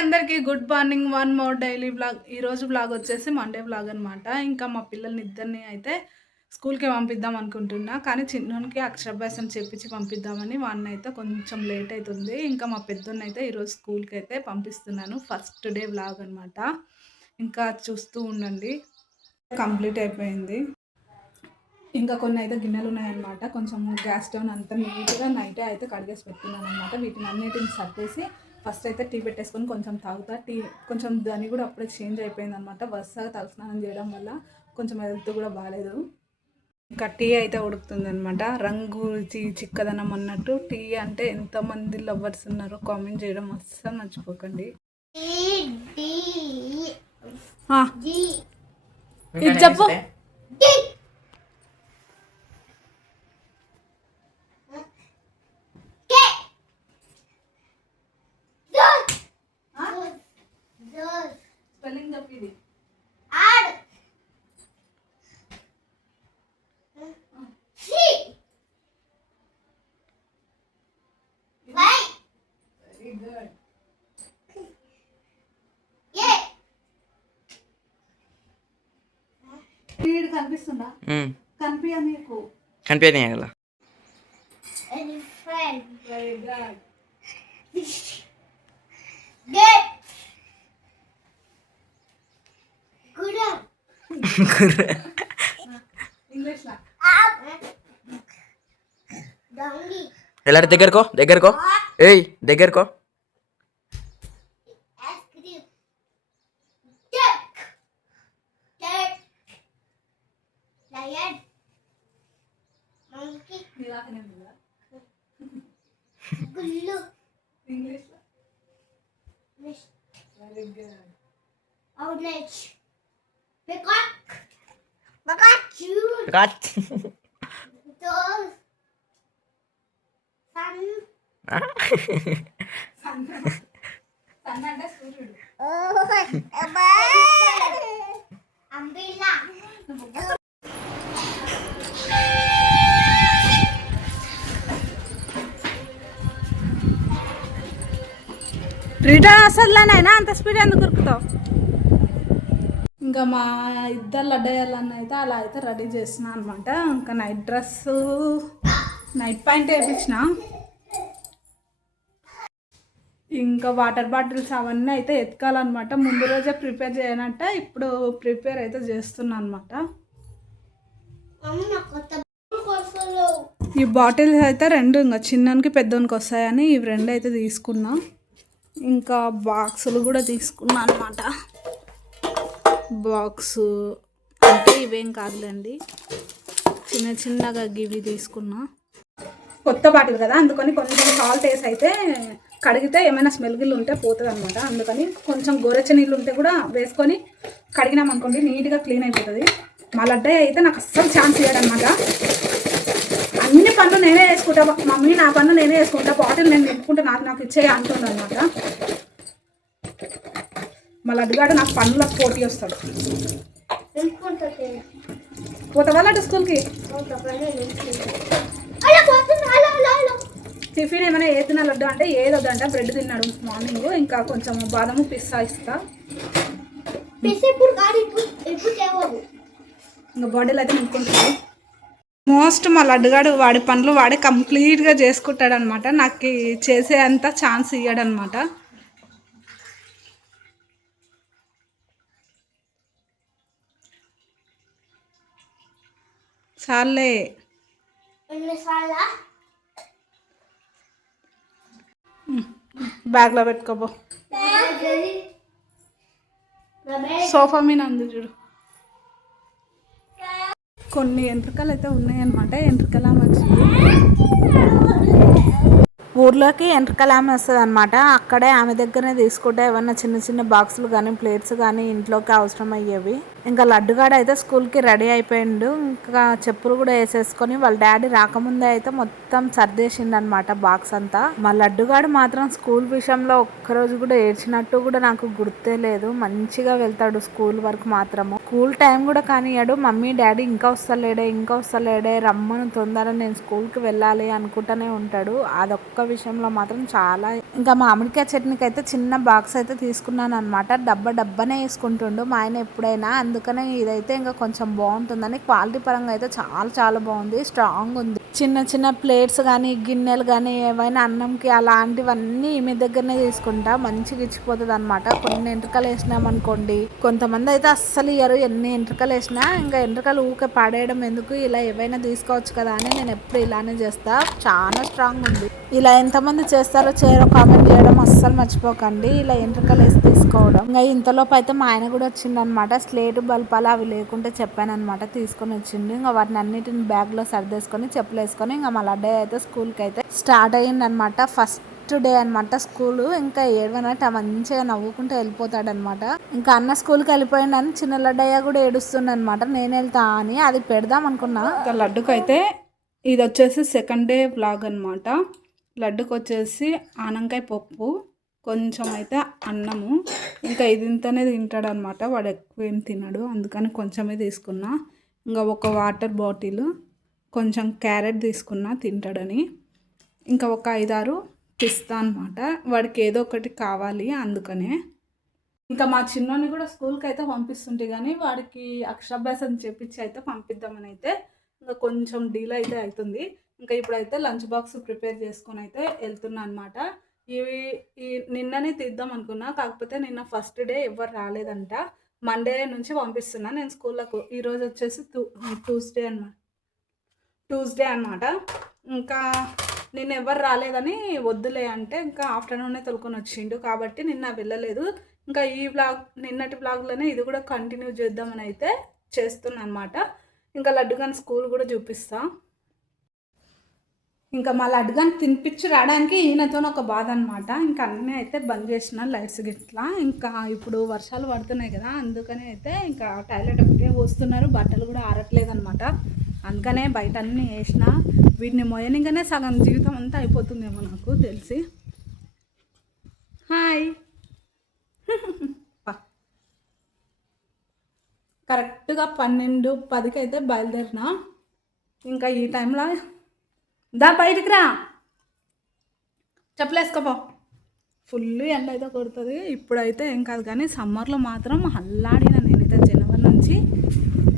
అందరికీ good morning one more daily vlog ఈరోజు blog వచ్చేసి మండే బ్లాగ్ అనమాట ఇంకా మా పిల్లల్ని ఇద్దరిని అయితే స్కూల్కి పంపిద్దాం అనుకుంటున్నా. కానీ చిన్నోనికి అక్షరాభ్యాసం చెప్పించి పంపిద్దామని వాడిని అయితే కొంచెం లేట్ అవుతుంది ఇంకా మా పెద్దోన్ని అయితే ఈరోజు స్కూల్కి అయితే పంపిస్తున్నాను. ఫస్ట్ డే బ్లాగ్ అనమాట ఇంకా చూస్తూ ఉండండి. కంప్లీట్ అయిపోయింది. ఇంకా కొన్ని అయితే గిన్నెలు ఉన్నాయన్నమాట. కొంచెం గ్యాస్ స్టవ్ అంతా నీట్గా నైటే అయితే కడిగేసి పెట్టుకున్నాను అనమాట వీటిని అన్నిటిని సర్దేసి ఫస్ట్ అయితే టీ పెట్టేసుకొని కొంచెం తాగుతా. టీ కొంచెం దాని కూడా అప్పుడే చేంజ్ అయిపోయింది అనమాట వరుసగా తలస్నానం చేయడం వల్ల కొంచెం హెల్త్ కూడా బాగాలేదు ఇంకా టీ అయితే ఉడుకుతుంది అనమాట రంగు రుచి చిక్కదనం అన్నట్టు టీ అంటే ఎంతమంది లవర్స్ ఉన్నారో కామెంట్ చేయడం అస్సలు మర్చిపోకండి. ఇది చెప్పు స్పెల్లింగ్ చెప్పు ఇది వెరీ గుడ్ వీడు కనిపిస్తుందా? కనిపించ నీకు కనిపించాయి కదా. వెరీ గుడ్ దగ్గరకో దగ్గరకో. Tired. Monkey. Nila ka na nila? Gulo. English lang? English. Very good. Oh, Peacock. Peacock. Peacock. Toes. Sun. Sun. Sun ada suruh. Oh, apa? Return వస్తుందిలేనైనా అంత స్పీడ్ ఎందుకు ఉరుకుతావు? ఇంకా మా ఇద్దరు లడ్డయ్యాలన్న అయితే అలా అయితే రెడీ చేసిన అనమాట ఇంకా నైట్ డ్రెస్ నైట్ పాయింట్ వేయించిన ఇంకా వాటర్ బాటిల్స్ అవన్నీ అయితే ఎత్తుకాలన్నమాట ముందు రోజే ప్రిపేర్ చేయనంటే ఇప్పుడు ప్రిపేర్ అయితే చేస్తున్నా అనమాట అమ్మ కొత్త కొసలు ఈ బాటిల్స్ అయితే రెండు ఇంకా చిన్నకి పెద్దోనికి వస్తాయని ఇవి రెండు అయితే తీసుకున్నా. ఇంకా బాక్సులు కూడా తీసుకున్నా అనమాట బాక్స్ అంటే ఇవేం కాదులేండి. చిన్న చిన్నగా గివి తీసుకున్నా. కొత్త బాటిల్ కదా అందుకని కొంచెం సాల్ట్ వేసి అయితే కడిగితే ఏమైనా స్మెల్ గిల్లు ఉంటే పోతుంది అనమాట అందుకని కొంచెం గోరెచ్చ నీళ్ళు ఉంటే కూడా వేసుకొని కడిగినాం అనుకోండి నీట్గా క్లీన్ అయిపోతుంది. మళ్ళీ లడ్డయ్య అయితే నాకు అస్సలు ఛాన్స్ ఇవ్వడం అనమాట పనులు నేనే వేసుకుంటా మమ్మీ నా పనులు నేనే వేసుకుంటా బాటిల్ నేను నింపుకుంటా నాకు నాకు ఇచ్చేయి అంటుంది అనమాట మా లడ్డుగాడు నాకు పనులకు పోటీ వస్తాడు. పోతావా లడ్డు స్కూల్కి? టిఫిన్ ఏమైనా ఏతున్నా లడ్డు అంటే ఏది వద్దంట బ్రెడ్ తిన్నాడు మార్నింగ్ ఇంకా కొంచెం బాదము పిస్తా ఇస్తా. ఇంకా బాడీలో అయితే నింపుకుంటుంది మోస్ట్ మా లడ్డుగాడు వాడి పనులు వాడే కంప్లీట్గా చేసుకుంటాడు అనమాట నాకు చేసే అంత ఛాన్స్ ఇయ్యాడనమాట. చాలే బ్యాగ్లో పెట్టుకోబో సోఫా మీద ఉంది చూడు. కొన్ని ఎంట్రుకలు అయితే ఉన్నాయన్నమాట. ఎంట్రుకల మంచిది ఊర్లోకి ఎంట్రుకల ఆమె వస్తుంది అనమాట అక్కడే ఆమె దగ్గరనే తీసుకుంటే ఏమన్నా చిన్న చిన్న బాక్సులు కానీ ప్లేట్స్ కానీ ఇంట్లోకి అవసరం అయ్యేవి ఇంకా లడ్డుగాడు అయితే స్కూల్కి రెడీ అయిపోయిండు. ఇంకా చెప్పులు కూడా వేసేసుకొని వాళ్ళ డాడీ రాకముందే అయితే మొత్తం సర్దేసిండు అనమాట బాక్స్ అంతా. మా లడ్డుగాడు మాత్రం స్కూల్ విషయంలో ఒక్కరోజు కూడా ఏడ్చినట్టు కూడా నాకు గుర్తే లేదు. మంచిగా వెళ్తాడు స్కూల్ వరకు మాత్రము. స్కూల్ టైం కూడా కానియాడు మమ్మీ డాడీ ఇంకా వస్తలేడే ఇంకా వస్తలేడే రమ్మను తొందరగా నేను స్కూల్కి వెళ్ళాలి అనుకుంటూనే ఉంటాడు. అదొక్క విషయంలో మాత్రం చాలా ఇంకా మామిడికాయ చట్నీకి అయితే చిన్న బాక్స్ అయితే తీసుకున్నాను అనమాట డబ్బా డబ్బానే వేసుకుంటుండు. మా ఆయన ఎప్పుడైనా అందుకనే ఇదైతే ఇంకా కొంచెం బాగుంటుందని. క్వాలిటీ పరంగా అయితే చాలా చాలా బాగుంది. స్ట్రాంగ్ ఉంది చిన్న చిన్న ప్లేట్స్ కానీ గిన్నెలు కానీ ఏవైనా అన్నంకి అలాంటివన్నీ మీ దగ్గరనే తీసుకుంటా. మంచిగా ఇచ్చిపోతుంది అనమాట కొన్ని ఎంట్రకలు వేసినామనుకోండి కొంతమంది అయితే అస్సలు ఇయ్యరు. ఎన్ని ఎంట్రకలు వేసినా ఇంకా ఎంట్రకలు ఊకే పడేయడం ఎందుకు? ఇలా ఏవైనా తీసుకోవచ్చు కదా అని నేను ఎప్పుడు ఇలానే చేస్తా. చాలా స్ట్రాంగ్ ఉంది. ఇలా ఎంతమంది చేస్తారో చేయరో కామెంట్ చేయడం అస్సలు మర్చిపోకండి. ఇలా ఎంట్రకలు వేసి తీసుకోవడం. ఇంకా ఇంతలోపు అయితే మా ఆయన కూడా వచ్చిండనమాట స్లేట్ బల్పాలు అవి లేకుంటే చెప్పాను అనమాట తీసుకొని వచ్చిండు. ఇంకా వాటిని అన్నిటిని బ్యాగ్లో సర్దేసుకొని వేసుకొని ఇంకా మా లడ్డే అయితే స్కూల్కి అయితే స్టార్ట్ అయ్యిందనమాట ఫస్ట్ డే అనమాట స్కూల్. ఇంకా ఏడవనట్టు మంచిగా నవ్వుకుంటూ వెళ్ళిపోతాడనమాట. ఇంకా అన్న స్కూల్కి వెళ్ళిపోయిందని చిన్న లడ్డయ్య కూడా ఏడుస్తుండనమాట. నేను వెళ్తా అని. అది పెడదాం అనుకున్నా. ఇంకా లడ్డుకు అయితే ఇది వచ్చేసి సెకండ్ డే బ్లాగ్ అనమాట లడ్డుకు వచ్చేసి ఆనంకాయ పప్పు కొంచెం అయితే అన్నము. ఇంకా ఇది ఇంతనే తింటాడు అనమాట వాడు ఎక్కువ ఏం తినడు. అందుకని కొంచెమే తీసుకున్నా. ఇంకా ఒక వాటర్ బాటిల్. కొంచెం క్యారెట్ తీసుకున్నా తింటాడని. ఇంకా ఒక ఐదారు పిస్తా అనమాట వాడికి ఏదో ఒకటి కావాలి అందుకనే. ఇంకా మా చిన్నోని కూడా స్కూల్కి అయితే పంపిస్తుంటే కానీ వాడికి అక్షరాభ్యాసం చెప్పించి అయితే పంపిద్దామని అయితే ఇంకా కొంచెం డీల్ అయితే అవుతుంది ఇంకా ఇప్పుడైతే లంచ్ బాక్స్ ప్రిపేర్ చేసుకొని అయితే వెళ్తున్నా అనమాట ఇవి ఈ నిన్ననే తీద్దాం అనుకున్నా కాకపోతే నిన్న ఫస్ట్ డే ఎవరు రాలేదంట. మండే నుంచి పంపిస్తున్నా నేను స్కూళ్ళకు ఈరోజు వచ్చేసి టూ ట్యూస్డే అనమాట ట్యూస్డే అనమాట ఇంకా నిన్న ఎవరు రాలేదని వద్దులే అంటే ఇంకా ఆఫ్టర్నూనే తొలుకొని వచ్చిండు. కాబట్టి నిన్న వెళ్ళలేదు. ఇంకా ఈ బ్లాగ్ నిన్నటి బ్లాగ్లోనే ఇది కూడా కంటిన్యూ చేద్దామని అయితే చేస్తున్నా అనమాట ఇంకా లడ్డుగాని స్కూల్ కూడా చూపిస్తా. ఇంకా మా లడ్డుగాని తినిపించి రావడానికి ఈయనతో ఒక బాధ అనమాట ఇంకా అన్నీ అయితే బంద్ చేసిన లైట్స్ గిట్లా. ఇంకా ఇప్పుడు వర్షాలు పడుతున్నాయి కదా అందుకని అయితే ఇంకా టాయిలెట్ ఒకటే పోస్తున్నారు. బట్టలు కూడా ఆరట్లేదు అనమాట అందుకనే బయట అన్నీ వేసిన వీటిని మొయనిగానే సగం జీవితం అంతా అయిపోతుందేమో నాకు తెలిసి. హాయ్. కరెక్ట్గా పన్నెండు పదికి అయితే బయలుదేరిన. ఇంకా ఈ టైంలో దా బయటికి రా. చెప్పలేసుకోపో ఫుల్ ఎండ అయితే కొడుతుంది. ఇప్పుడైతే ఏం కాదు కానీ సమ్మర్లో మాత్రం అల్లాడిన నేనైతే జనవరి నుంచి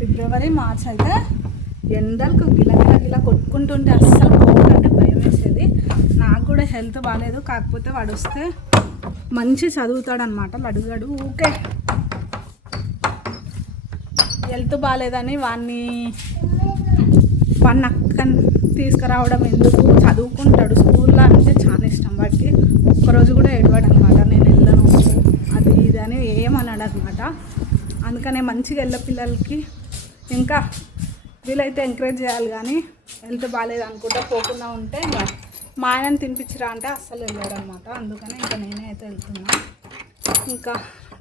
ఫిబ్రవరి మార్చ్ అయితే ఎండలకు గిలగిల గిల కొట్టుకుంటుంటే అస్సలు పోవాలంటే భయం వేసేది. నాకు కూడా హెల్త్ బాగాలేదు కాకపోతే వాడు వస్తే మంచి చదువుతాడనమాట లడుగాడు. ఊకే. హెల్త్ బాగాలేదని వాడిని వాడిని అక్కని తీసుకురావడం ఎందుకు? చదువుకుంటాడు. స్కూల్లో అంటే చాలా ఇష్టం వాడికి. ఒక్కరోజు కూడా ఏడవాడు అనమాట నేను వెళ్ళను. అది ఇది అని ఏమన్నాడు అనమాట అందుకనే మంచిగా వెళ్ళ పిల్లలకి ఇంకా వీలైతే ఎంకరేజ్ చేయాలి కానీ హెల్త్ బాగాలేదు అనుకుంటా పోకుండా ఉంటే ఇంకా మా ఆయనని తినిపించరా అంటే అస్సలు వెళ్ళాడు అనమాట అందుకని ఇంకా నేనే అయితే వెళ్తున్నా. ఇంకా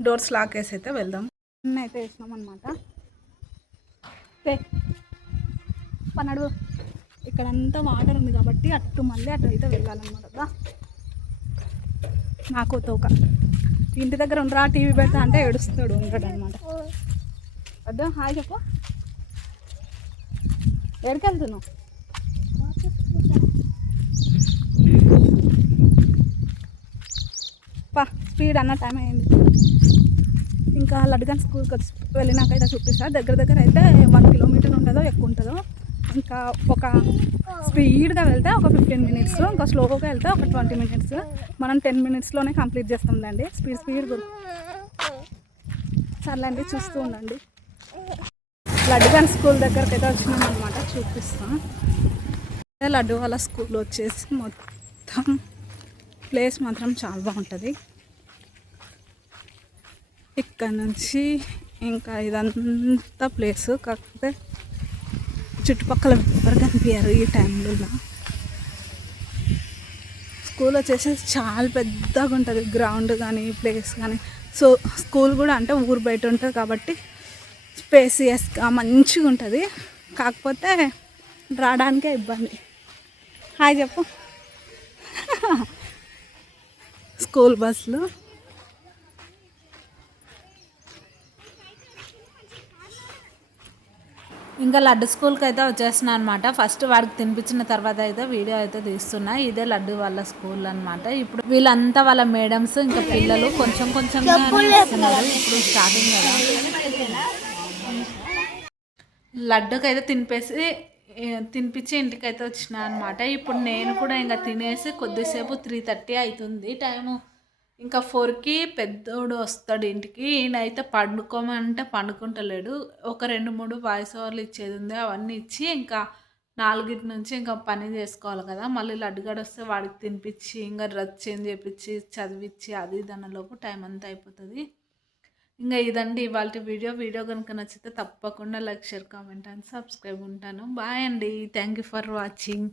డోర్స్ లాక్ వేసి అయితే వెళ్దాం. అన్నీ అయితే వేసినాం అనమాట పన్నడు ఇక్కడంతా వాటర్ ఉంది కాబట్టి అటు మళ్ళీ అటు అయితే వెళ్ళాలన్నమాట నాకు తోక. ఇంటి దగ్గర ఉండరా టీవీ పెడతా అంటే ఏడుస్తాడు ఉండడు అనమాట వద్దా హాయ్ చెప్పు. ఎక్కడికి వెళ్తున్నావు పా స్పీడ్ అన్న టైం అయింది. ఇంకా లడ్గన్ స్కూల్కి వచ్చి వెళ్ళినాక అయితే చూపిస్తా. దగ్గర దగ్గర అయితే వన్ కిలోమీటర్ ఉంటుందో ఎక్కువ ఉంటుందో. ఇంకా ఒక స్పీడ్గా వెళ్తే ఒక ఫిఫ్టీన్ మినిట్స్ ఇంకా స్లోగా వెళ్తే ఒక ట్వంటీ మినిట్స్ మనం టెన్ మినిట్స్లోనే కంప్లీట్ చేస్తాంలేండి. స్పీడ్ స్పీడ్ సర్లేండి చూస్తూ ఉండండి. లడ్డుగన్ స్కూల్ దగ్గరికి అయితే వచ్చినాం అనమాట చూపిస్తాం లడ్డు వాళ్ళ స్కూల్ వచ్చేసి మొత్తం ప్లేస్ మాత్రం చాలా బాగుంటుంది. ఇక్కడ నుంచి ఇంకా ఇదంతా ప్లేస్ కాకపోతే చుట్టుపక్కల ఎవరు కనిపించారు ఈ టైంలో. స్కూల్ వచ్చేసి చాలా పెద్దగా ఉంటుంది గ్రౌండ్ కానీ ప్లేస్ కానీ సో స్కూల్ కూడా అంటే ఊరు బయట ఉంటుంది కాబట్టి స్పేసియస్గా మంచిగా ఉంటుంది. కాకపోతే రావడానికే ఇబ్బంది. హాయ్ చెప్పు. స్కూల్ బస్సులు. ఇంకా లడ్డు స్కూల్కి అయితే వచ్చేస్తున్నా అనమాట ఫస్ట్ వాడికి తినిపించిన తర్వాత అయితే వీడియో అయితే తీస్తున్నా. ఇదే లడ్డు వాళ్ళ స్కూల్ అన్నమాట. ఇప్పుడు వీళ్ళంతా వాళ్ళ మేడమ్స్ ఇంకా పిల్లలు కొంచెం కొంచెం ఇప్పుడు స్టార్టింగ్ కదా. లడ్డుకి అయితే తినిపేసి తినిపించి ఇంటికి అయితే వచ్చిన అనమాట ఇప్పుడు నేను కూడా ఇంకా తినేసి కొద్దిసేపు త్రీ థర్టీ అవుతుంది టైము ఇంకా ఫోర్కి పెద్దోడు వస్తాడు ఇంటికి. ఈయన అయితే పండుకోమంటే పండుకుంటలేడు. ఒక రెండు మూడు వాయిస్ ఓవర్లు ఇచ్చేది ఉంది. అవన్నీ ఇచ్చి ఇంకా నాలుగింటి నుంచి ఇంకా పని చేసుకోవాలి కదా. మళ్ళీ లడ్డుగాడు వస్తే వాడికి తినిపించి ఇంకా డ్రెస్ చేంజ్ చేపించి చదివించి అది దానిలోపు టైం అంతా అయిపోతుంది. ఇంకా ఇదండి ఇవాళ వీడియో. వీడియో కనుక నచ్చితే తప్పకుండా like share comment and subscribe ఉంటాను. బాయ్ అండి. Thank you for watching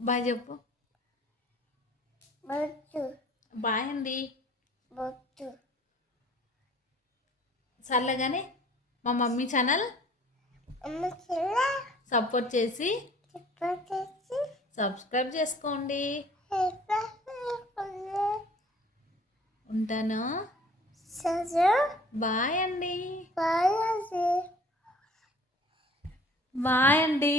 bye చెప్పు. బాయ్ అండి. సర్లే కానీ మా మమ్మీ ఛానల్ సపోర్ట్ చేసి సబ్స్క్రైబ్ చేసుకోండి. ఉంటాను. బాయ్ అండి. బాయ్ బాయ్ అండి.